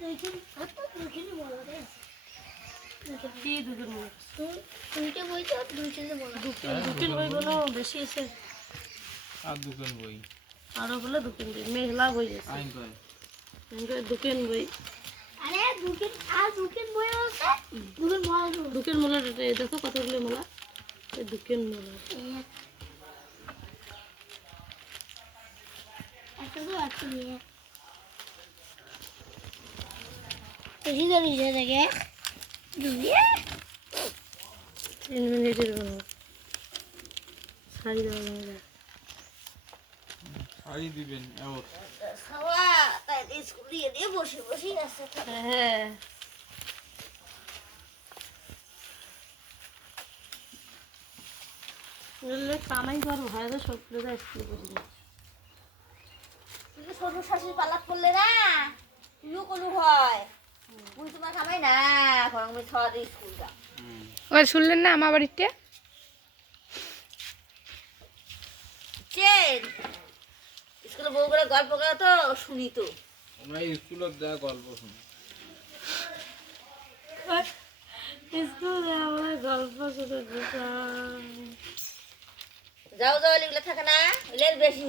কি দুজন বই? দুইটা বই তো দুইটা বলা দুজন বই বলো বেশি আছে আর দোকান বই আরো বলে দুজন বই মেঘলা বই আছে আইন কয় দুজন বই আরে দুকিন আর দুকিন বই আছে দুকিন বলা দুকেন মোলা দেখো কতগুলো মোলা এই দুকেন মোলা একটা তো আছে নিয়ে বেশি তো নিচে থেকে দুইয়ে 3 মিনিটের বানাবো শাড়ি দেওয়া যাবে শাড়ি দিবেন এবার খাওয়া তাই স্কুল দিয়ে বসে বসে আছে হ্যাঁ বললে কামাই করো হয় তো সব লোক স্কুলে বসে যাচ্ছে তুমি ছোট শাশুড়ি পালাক করলে না তুইও কোনো হয় তুই তোমার খাবাই না এখন আমি খাওয়া দিয়ে স্কুল যা ওই শুনলেন না আমার বাড়িতে চেন স্কুলে বউ করে গল্প করে তো শুনি তো আমরা স্কুলত যা গল্প শুনি স্কুলে আমার গল্প শুনে যাও যাও এগুলো থাকে না এগুলো বেশি